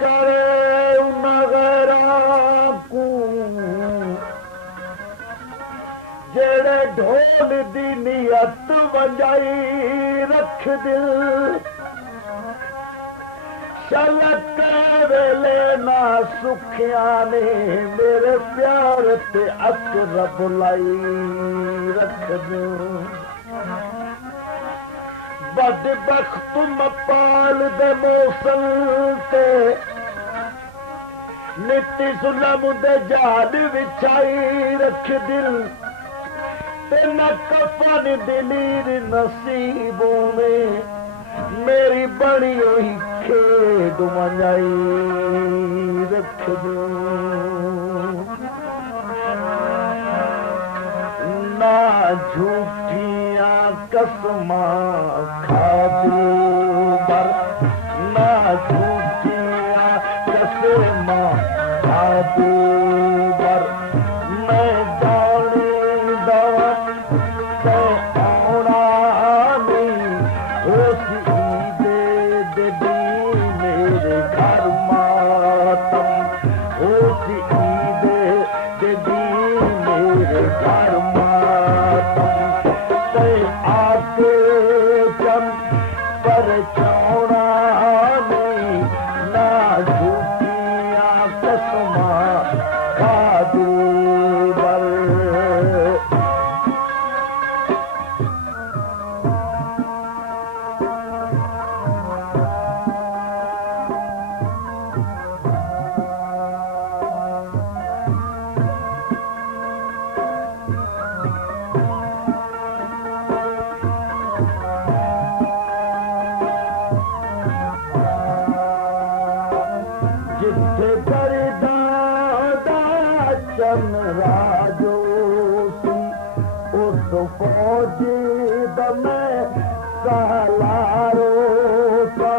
करे मगरा को जेड़े ढोल दी नियत वजाई रख दिल चलत वेले ना सुखिया ने मेरे प्यार ते अकरब लाई रख दो बदबख्त मपाल दे मौसम ते नित्य जुलम दे जाल विछाई रख दिल ते न कफन दिलीर नसीबों में मेरी बड़ी हुई खेद मनाई रख दो ना झूठियां कसमा खा दो बर ना झूठियां कसमा खा दो बर मैं जाने दवा आना नहीं उस ईद दे मेरे घर मातम उस ईद दे मेरे घर आके चम पर चौड़ा नहीं ना झूठियां कसमा खा दो बर राजो उस फौज दमे सालारो सा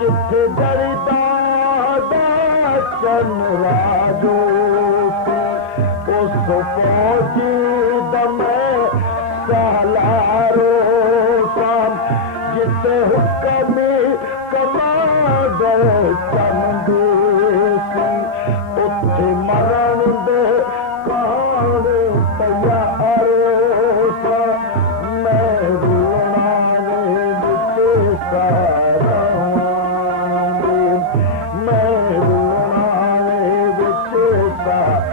जिथे दरदा चन राजो उस फौज सालारो शाम जिते हुक्म कमांडर चंदे सी उथे मरण दे कान तैयारो सा मैं रोना विच सारा मैं रोना विच सारा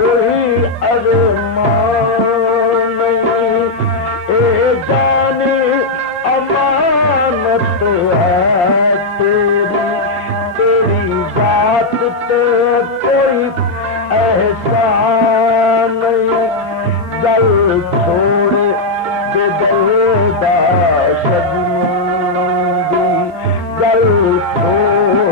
कोई अरमान नहीं ए जाने अमानत है तेरी तेरी बात तो कोई एहसान नहीं दल छोड़ के दलदा शबनम दी दल छोड़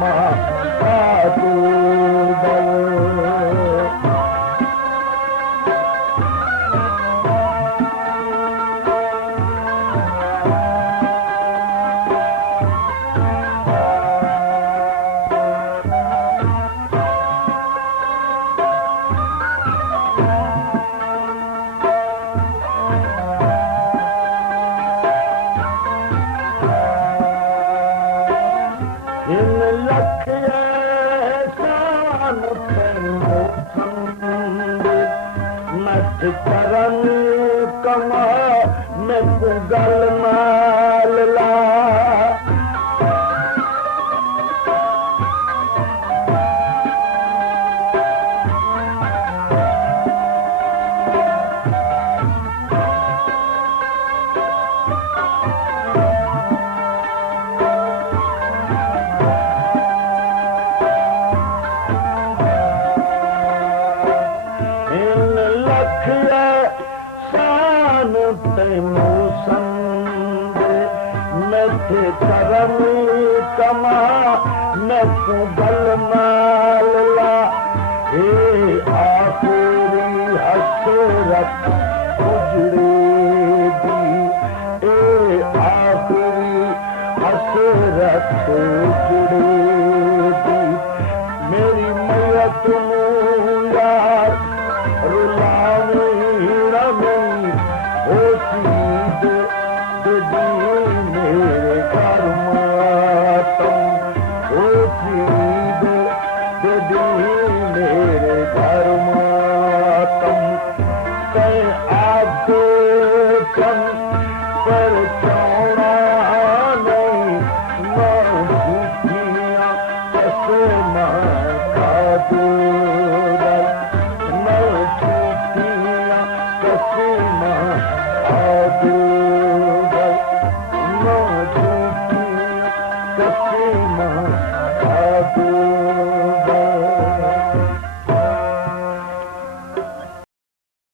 मां कादू करन कमा मैं गल माल ला करम कमा मैं गल माल ला ए आखिरी हसरत उजड़े दी ए आखिरी हसरत उजड़े दी मेरी मैयत यार रुलानी रमी होती दे मेरे घर मातम होती दे मेरे घर मातम कई आपको कम पर चौड़ा नहीं ना झूठियाँ कैसे माँ का दूर ना झूठियाँ कैसे माँ का दूर कसीमा